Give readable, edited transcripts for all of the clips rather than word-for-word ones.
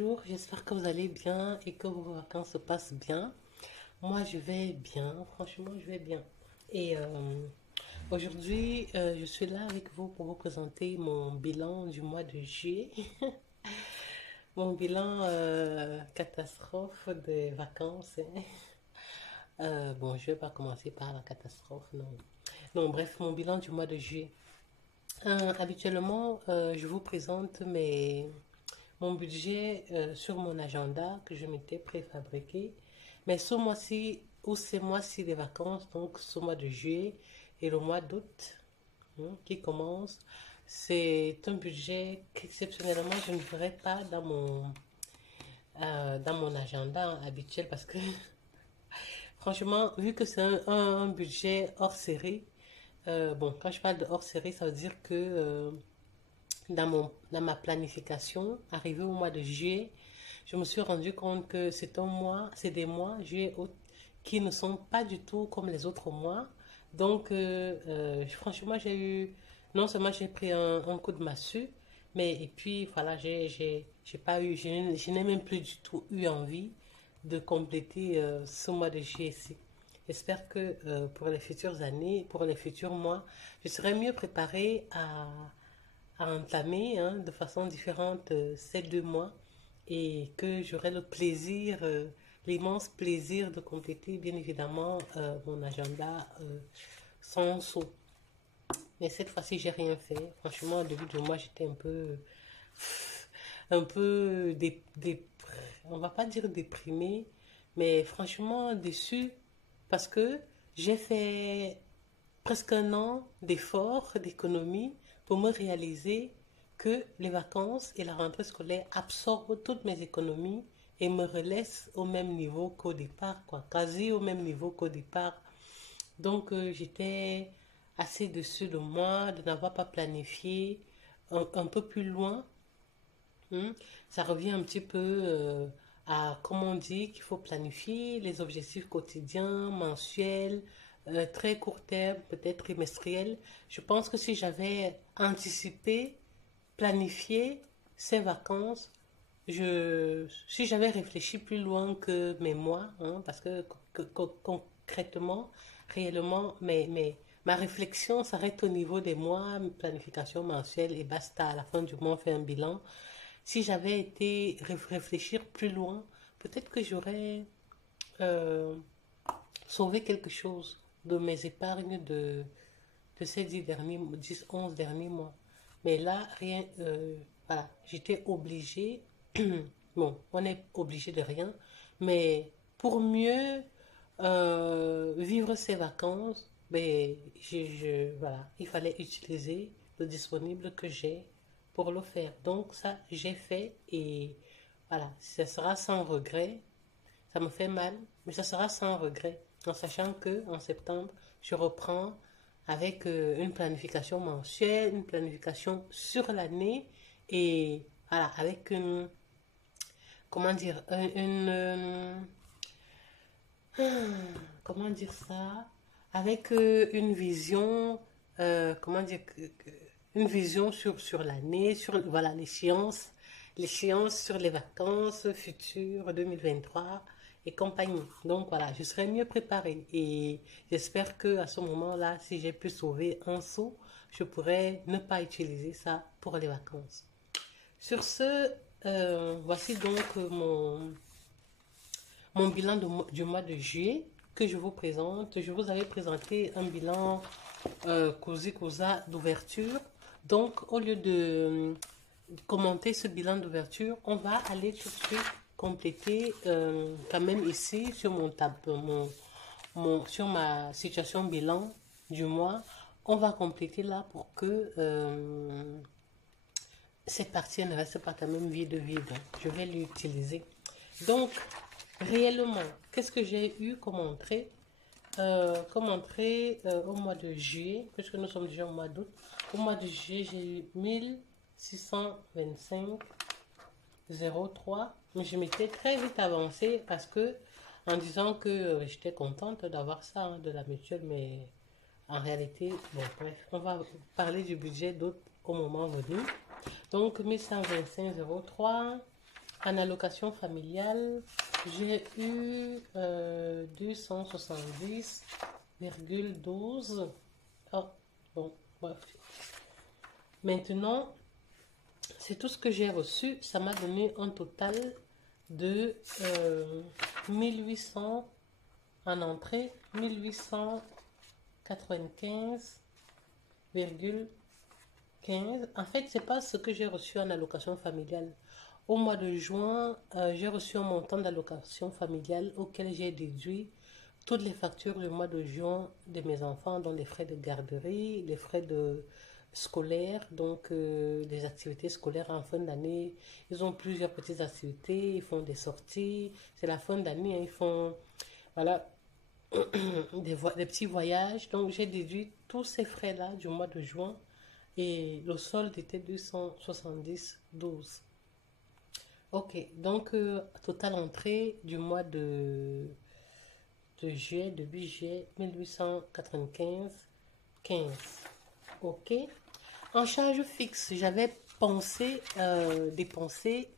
Bonjour, j'espère que vous allez bien et que vos vacances se passent bien. Moi, je vais bien, franchement, je vais bien. Et aujourd'hui, je suis là avec vous pour vous présenter mon bilan du mois de juillet. Mon bilan catastrophe des vacances, hein. Bon, je vais pas commencer par la catastrophe, non. Non, bref, mon bilan du mois de juillet. Habituellement, je vous présente mon budget sur mon agenda que je m'étais préfabriqué. Mais ce mois-ci, ou ces mois-ci des vacances, donc ce mois de juillet et le mois d'août qui commence, c'est un budget qu'exceptionnellement je ne ferai pas dans mon agenda habituel parce que franchement, vu que c'est un budget hors série, bon, quand je parle de hors série, ça veut dire que dans ma planification, arrivé au mois de juillet, je me suis rendu compte que c'est des mois, juillet, août, qui ne sont pas du tout comme les autres mois. Donc, franchement, non seulement j'ai pris un coup de massue, mais et puis voilà, j'ai pas eu, je n'ai même plus du tout eu envie de compléter ce mois de juillet-ci. J'espère que pour les futures années, pour les futurs mois, je serai mieux préparée à entamer de façon différente ces 2 mois et que j'aurai le plaisir, l'immense plaisir de compléter bien évidemment mon agenda sans saut. Mais cette fois-ci, j'ai rien fait. Franchement, au début du mois, j'étais un peu, on va pas dire déprimée, mais franchement déçue parce que j'ai fait presque un an d'efforts, d'économies pour me réaliser que les vacances et la rentrée scolaire absorbent toutes mes économies et me relaissent au même niveau qu'au départ, quoi, quasi au même niveau qu'au départ. Donc j'étais assez déçue de moi, de n'avoir pas planifié un peu plus loin. Hmm. Ça revient un petit peu à, comme on dit, qu'il faut planifier les objectifs quotidiens, mensuels, très court terme, peut-être trimestriels. Je pense que si j'avais anticipé, planifié ces vacances, si j'avais réfléchi plus loin que mes mois, parce que concrètement, réellement, ma réflexion s'arrête au niveau des mois, planification mensuelle et basta. À la fin du mois, on fait un bilan. Si j'avais été réfléchir plus loin, peut-être que j'aurais euh, sauvé quelque chose de mes épargnes de ces 11 derniers mois. Mais là, rien, voilà, j'étais obligée, bon, on est obligé de rien, mais pour mieux vivre ces vacances, ben, voilà, il fallait utiliser le disponible que j'ai pour le faire. Donc ça, j'ai fait et voilà, ça sera sans regret. Ça me fait mal, mais ça sera sans regret, en sachant que en septembre, je reprends avec une planification mensuelle, une planification sur l'année et voilà, avec comment dire, comment dire ça, avec une vision, comment dire, une vision sur l'année, sur voilà l'échéance sur les vacances futures 2023 et compagnie. Donc voilà, je serai mieux préparée et j'espère que à ce moment-là, si j'ai pu sauver un sou, je pourrais ne pas utiliser ça pour les vacances. Sur ce, voici donc mon bilan du mois de juillet que je vous présente. Je vous avais présenté un bilan Cozy Cosa d'ouverture. Donc, au lieu de commenter ce bilan d'ouverture, on va aller tout de suite compléter quand même ici sur sur ma situation bilan du mois. On va compléter là pour que cette partie ne reste pas quand même vide. Je vais l'utiliser. Donc, réellement, qu'est-ce que j'ai eu comme entrée au mois de juillet, puisque nous sommes déjà au mois d'août. Au mois de juillet, j'ai eu 1625,03. Mais je m'étais très vite avancée parce que, en disant que j'étais contente d'avoir ça de la mutuelle, mais en réalité, bon, bref, on va parler du budget d'août au moment venu. Donc, 1125,03. En allocation familiale, j'ai eu 270,12. Oh, bon, bref. Maintenant, c'est tout ce que j'ai reçu. Ça m'a donné un total de 1800 en entrée, 1895,15. En fait, c'est pas ce que j'ai reçu en allocation familiale. Au mois de juin, j'ai reçu un montant d'allocation familiale auquel j'ai déduit toutes les factures du mois de juin de mes enfants, dont les frais de garderie, les frais de scolaires, donc des activités scolaires en fin d'année. Ils ont plusieurs petites activités, ils font des sorties. C'est la fin d'année, hein, ils font voilà, des petits voyages. Donc j'ai déduit tous ces frais-là du mois de juin et le solde était 270,12. Ok, donc total entrée du mois de juillet, de 8 juillet 1895, 15. Ok. En charge fixe, j'avais pensé dépenser,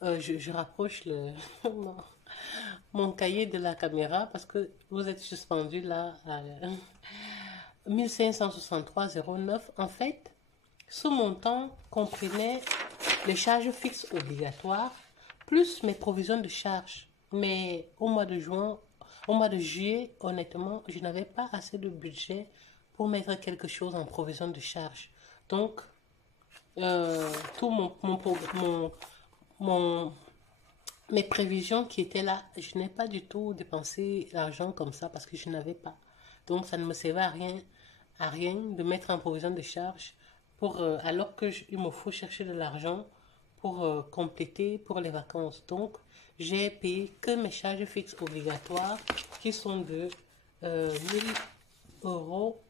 je rapproche mon cahier de la caméra parce que vous êtes suspendu là à 1563,09. En fait, ce montant comprenait les charges fixes obligatoires plus mes provisions de charges. Mais au mois de juin, au mois de juillet, honnêtement, je n'avais pas assez de budget pour mettre quelque chose en provision de charges. Donc, tout mon- mes prévisions qui étaient là, je n'ai pas du tout dépensé l'argent comme ça parce que je n'avais pas. Donc, ça ne me servait à rien de mettre en provision de charges pour, alors que il me faut chercher de l'argent pour compléter pour les vacances. Donc, j'ai payé que mes charges fixes obligatoires qui sont de 1000 euros.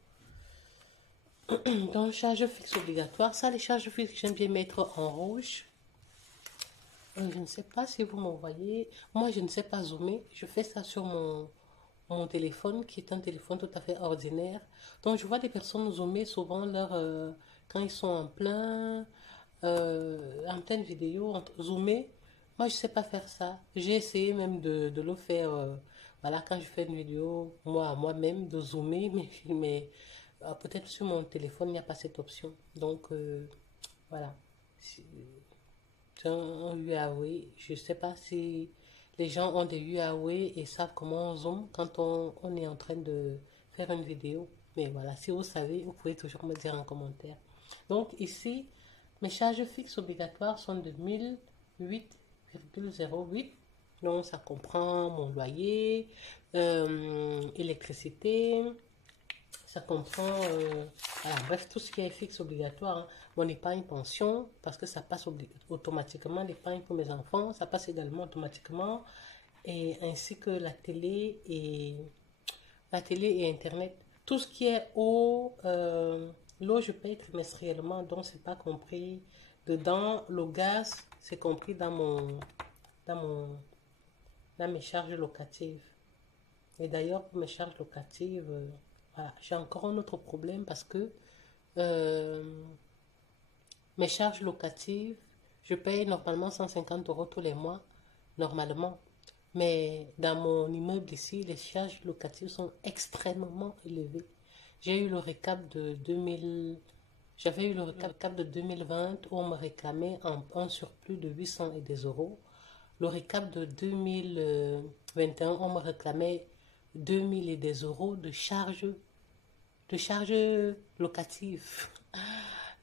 Donc, charges fixes obligatoires, ça, les charges fixes, j'aime bien mettre en rouge. Je ne sais pas si vous m'envoyez. Moi, je ne sais pas zoomer. Je fais ça sur mon téléphone, qui est un téléphone tout à fait ordinaire. Donc, je vois des personnes zoomer souvent quand ils sont en pleine vidéo, zoomer. Moi, je ne sais pas faire ça. J'ai essayé même de le faire, voilà, quand je fais une vidéo, moi, à moi-même, de zoomer, mais peut-être sur mon téléphone, il n'y a pas cette option. Donc, voilà. C'est un Huawei. Je ne sais pas si les gens ont des Huawei et savent comment on zoome quand on est en train de faire une vidéo. Mais voilà, si vous savez, vous pouvez toujours me dire en commentaire. Donc ici, mes charges fixes obligatoires sont de 1008,08. Donc ça comprend mon loyer, électricité, ça comprend, voilà, bref, tout ce qui est fixe obligatoire, hein. Mon épargne pension, parce que ça passe automatiquement, l'épargne pour mes enfants, ça passe également automatiquement, et ainsi que la télé et Internet. Tout ce qui est eau, l'eau, je paye trimestriellement, donc c'est pas compris dedans. Le gaz, c'est compris dans mon, dans mes charges locatives. Et d'ailleurs, pour mes charges locatives, voilà, j'ai encore un autre problème parce que euh, mes charges locatives, je paye normalement 150 euros tous les mois, normalement. Mais dans mon immeuble ici, les charges locatives sont extrêmement élevées. J'ai eu le récap de 2000, j'avais eu le récap de 2020 où on me réclamait un surplus de 800 et des euros. Le récap de 2021, on me réclamait 2000 et des euros de charges locatives.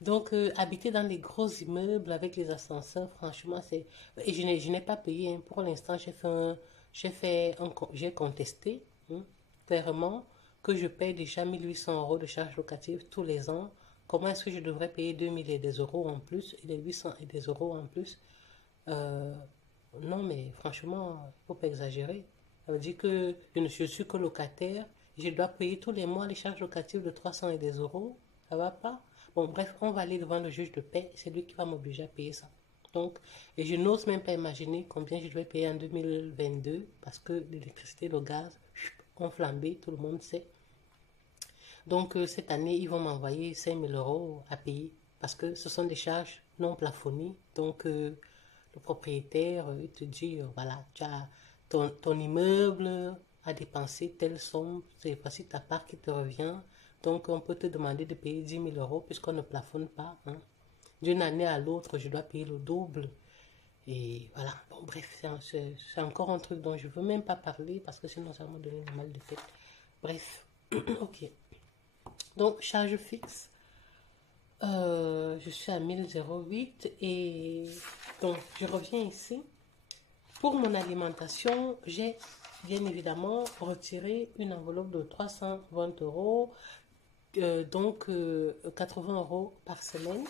Donc, habiter dans des gros immeubles avec les ascenseurs, franchement, c'est... Et je n'ai pas payé, hein. Pour l'instant, j'ai contesté, hein, clairement, que je paye déjà 1800 euros de charges locatives tous les ans. Comment est-ce que je devrais payer 2000 et des euros en plus et les 800 et des euros en plus? Euh, non, mais franchement, il ne faut pas exagérer. Ça veut dire que je suis que locataire et je dois payer tous les mois les charges locatives de 300 et des euros. Ça va pas? Bon, bref, on va aller devant le juge de paix. C'est lui qui va m'obliger à payer ça. Donc, et je n'ose même pas imaginer combien je vais payer en 2022 parce que l'électricité et le gaz ont flambé, tout le monde sait. Donc, cette année, ils vont m'envoyer 5000 euros à payer parce que ce sont des charges non plafonnées. Donc, le propriétaire, il te dit, voilà, tu as ton immeuble a dépensé telle somme, c'est voici ta part qui te revient. Donc, on peut te demander de payer 10 000 € puisqu'on ne plafonne pas. Hein. D'une année à l'autre, je dois payer le double. Et voilà. Bon, bref, c'est encore un truc dont je ne veux même pas parler parce que sinon, ça va me donner un mal de tête. Bref. Ok. Donc, charge fixe. Je suis à 1008 et donc je reviens ici. Pour mon alimentation, j'ai bien évidemment retiré une enveloppe de 320 €, donc 80 € par semaine.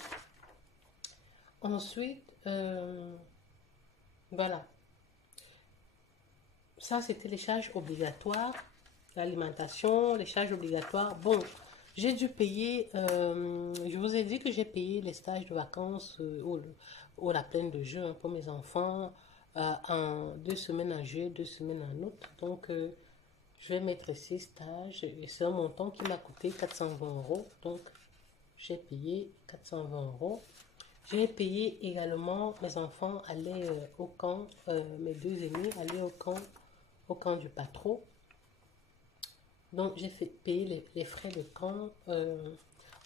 Ensuite, voilà, ça c'était les charges obligatoires, l'alimentation, les charges obligatoires. Bon, j'ai dû payer, je vous ai dit que j'ai payé les stages de vacances ou la plaine de jeu hein, pour mes enfants en 2 semaines en juillet, 2 semaines en août. Donc, je vais mettre ici stage et c'est un montant qui m'a coûté 420 €. Donc, j'ai payé 420 €. J'ai payé également, mes enfants allaient au camp, mes 2 aînés allaient au camp du Patro. Donc, j'ai fait payer les frais de camp.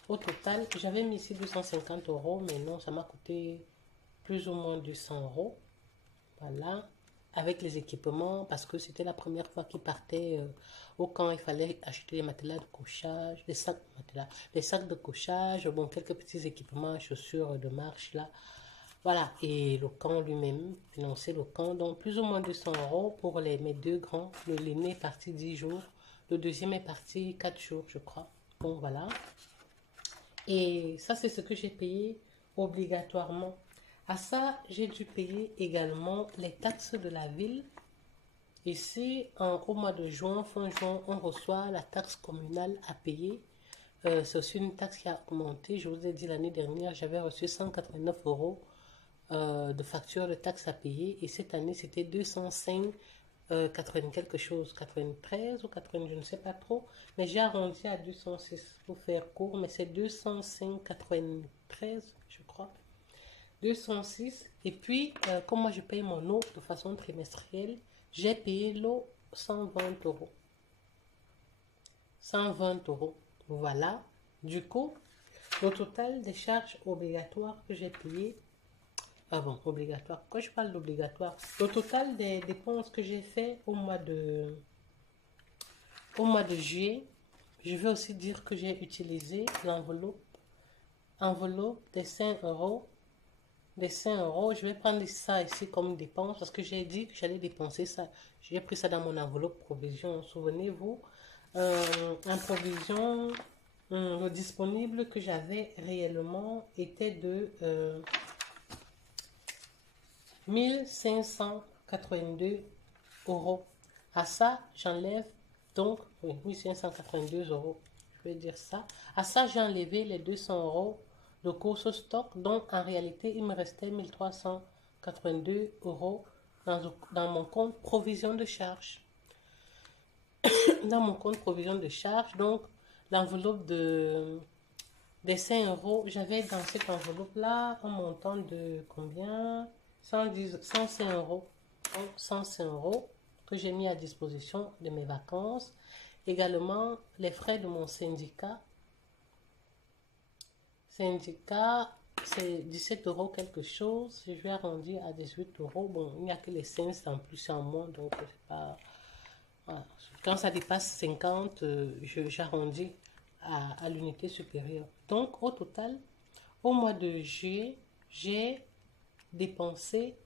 Au total, j'avais mis ici 250 €, mais non, ça m'a coûté plus ou moins 200 €. Voilà, avec les équipements, parce que c'était la première fois qu'ils partaient au camp, il fallait acheter les matelas de couchage, les sacs de matelas, les sacs de couchage, bon, quelques petits équipements, chaussures de marche, là. Voilà, et le camp lui-même, financer le camp, donc plus ou moins 200 € pour mes deux grands. L'aîné est parti 10 jours, le deuxième est parti 4 jours, je crois. Bon, voilà. Et ça, c'est ce que j'ai payé obligatoirement. À ça, j'ai dû payer également les taxes de la ville. Ici, au mois de juin, fin juin, on reçoit la taxe communale à payer. C'est aussi une taxe qui a augmenté. Je vous ai dit l'année dernière, j'avais reçu 189 € de facture de taxes à payer. Et cette année, c'était 205 80 quelque chose, 93 ou 80, je ne sais pas trop. Mais j'ai arrondi à 206 pour faire court, mais c'est 205 93, je crois. 206. Et puis, comme moi je paye mon eau de façon trimestrielle, j'ai payé l'eau 120 €. 120 €. Voilà. Du coup, le total des charges obligatoires que j'ai payées. Ah bon, obligatoire. Quand je parle d'obligatoire, le total des dépenses que j'ai fait au mois de juillet, je vais aussi dire que j'ai utilisé enveloppe des 5 €. Des 5 €, je vais prendre ça ici comme dépense parce que j'ai dit que j'allais dépenser ça. J'ai pris ça dans mon enveloppe provision. Souvenez-vous, en provision, le disponible que j'avais réellement était de 1582 €. À ça, j'enlève donc, oui, 1582 €. Je vais dire ça. À ça, j'ai enlevé les 200 € de course stock. Donc, en réalité, il me restait 1382 € dans mon compte provision de charge. Dans mon compte provision de charge, donc, l'enveloppe des 5 €, j'avais dans cette enveloppe-là un montant de combien? 105 €. 105 € que j'ai mis à disposition de mes vacances. Également, les frais de mon syndicat. Syndicat, c'est 17 € quelque chose. Je vais arrondir à 18 €. Bon, il n'y a que les 5 en plus et en moins, donc c'est pas... Voilà. Quand ça dépasse 50, j'arrondis à l'unité supérieure. Donc, au total, au mois de juillet, j'ai dépensé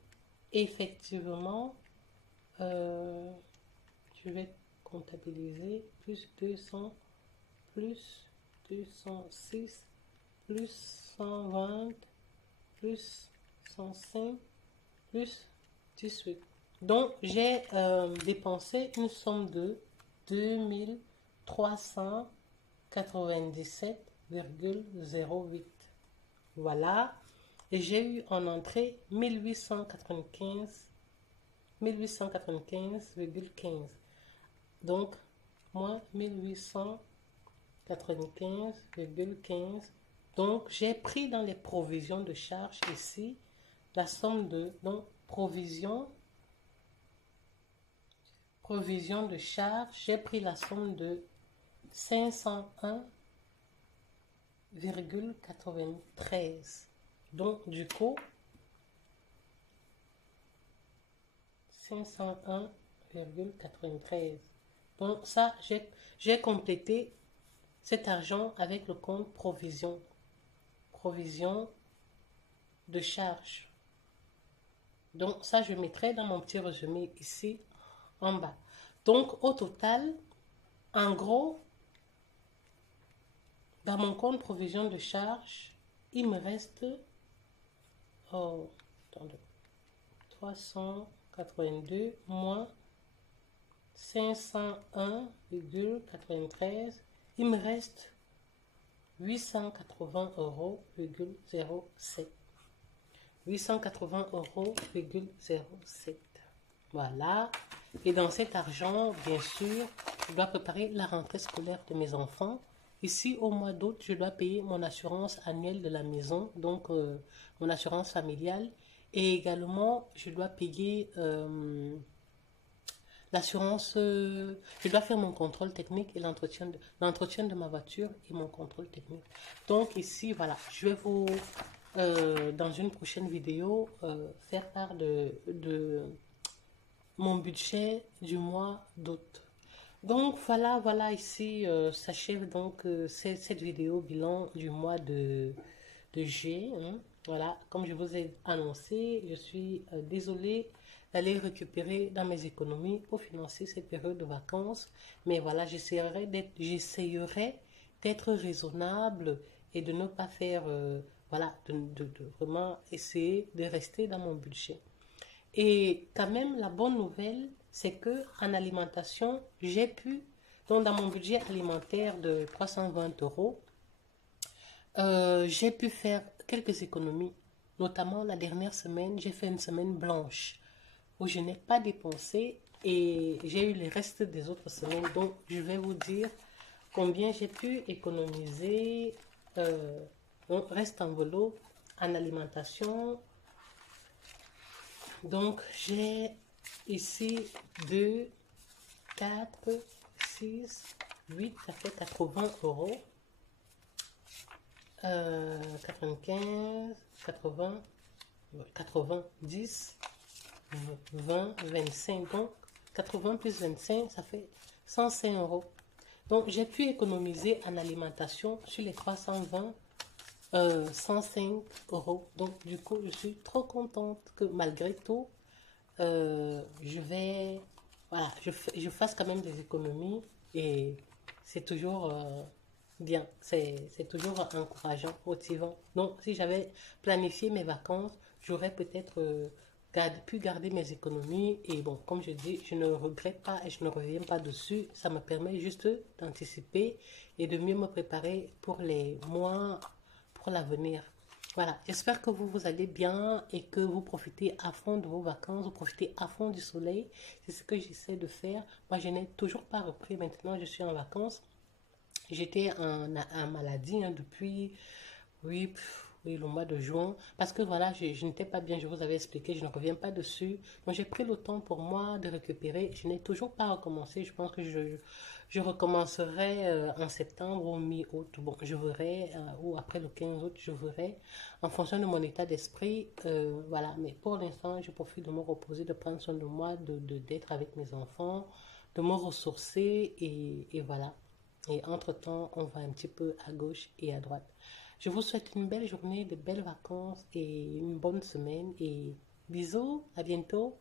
effectivement, je vais comptabiliser, plus 200, plus 206, plus 120, plus 105, plus 18. Donc, j'ai dépensé une somme de 2397,08. Voilà. Et j'ai eu en entrée 1895,15. Donc, moins 1895,15. Donc, j'ai pris dans les provisions de charges ici la somme de, donc, provision de charge, j'ai pris la somme de 501,93. Donc, du coup, 501,93. Donc, ça, j'ai complété cet argent avec le compte provision. Provision de charge. Donc, ça, je mettrai dans mon petit résumé ici en bas. Donc, au total, en gros, dans mon compte provision de charge, il me reste, oh, attendez, 382 moins 501,93. Il me reste 880,07 €. 880,07 €. Voilà. Et dans cet argent, bien sûr, je dois préparer la rentrée scolaire de mes enfants. Ici, au mois d'août, je dois payer mon assurance annuelle de la maison, donc mon assurance familiale. Et également, je dois payer l'assurance. Je dois faire mon contrôle technique et l'entretien de ma voiture et mon contrôle technique. Donc ici, voilà, je vais vous, dans une prochaine vidéo, faire part de mon budget du mois d'août. Donc voilà, ici s'achève donc cette vidéo bilan du mois de juillet, hein. Voilà, comme je vous ai annoncé, je suis désolée d'aller récupérer dans mes économies pour financer cette période de vacances. Mais voilà, j'essaierai d'être raisonnable et de ne pas faire, voilà, de vraiment essayer de rester dans mon budget. Et quand même, la bonne nouvelle, c'est que en alimentation, j'ai pu, donc dans mon budget alimentaire de 320 €, j'ai pu faire quelques économies. Notamment la dernière semaine, j'ai fait une semaine blanche où je n'ai pas dépensé et j'ai eu les restes des autres semaines. Donc, je vais vous dire combien j'ai pu économiser. Donc, reste enveloppe en alimentation. Donc, j'ai ici 2, 4, 6, 8, ça fait 80 €. 95, 80, 90, 20, 25. Donc, 80 plus 25, ça fait 105 €. Donc, j'ai pu économiser en alimentation sur les 320, 105 €. Donc, du coup, je suis trop contente que malgré tout, je vais, voilà, je fasse quand même des économies et c'est toujours bien, c'est toujours encourageant, motivant. Donc, si j'avais planifié mes vacances, j'aurais peut-être pu garder mes économies et bon, comme je dis, je ne regrette pas et je ne reviens pas dessus. Ça me permet juste d'anticiper et de mieux me préparer pour les mois, pour l'avenir. Voilà, j'espère que vous allez bien et que vous profitez à fond de vos vacances, vous profitez à fond du soleil. C'est ce que j'essaie de faire. Moi, je n'ai toujours pas repris. Maintenant, je suis en vacances. J'étais en maladie depuis, oui, oui, le mois de juin. Parce que voilà, je n'étais pas bien, je vous avais expliqué, je ne reviens pas dessus. Donc, j'ai pris le temps pour moi de récupérer. Je n'ai toujours pas recommencé. Je pense que je recommencerai en septembre ou mi-août. Bon, je verrai, ou après le 15 août, je verrai, en fonction de mon état d'esprit. Voilà, mais pour l'instant, je profite de me reposer, de prendre soin de moi, d'être avec mes enfants, de me ressourcer et voilà. Et entre-temps, on va un petit peu à gauche et à droite. Je vous souhaite une belle journée, de belles vacances et une bonne semaine. Et bisous, à bientôt.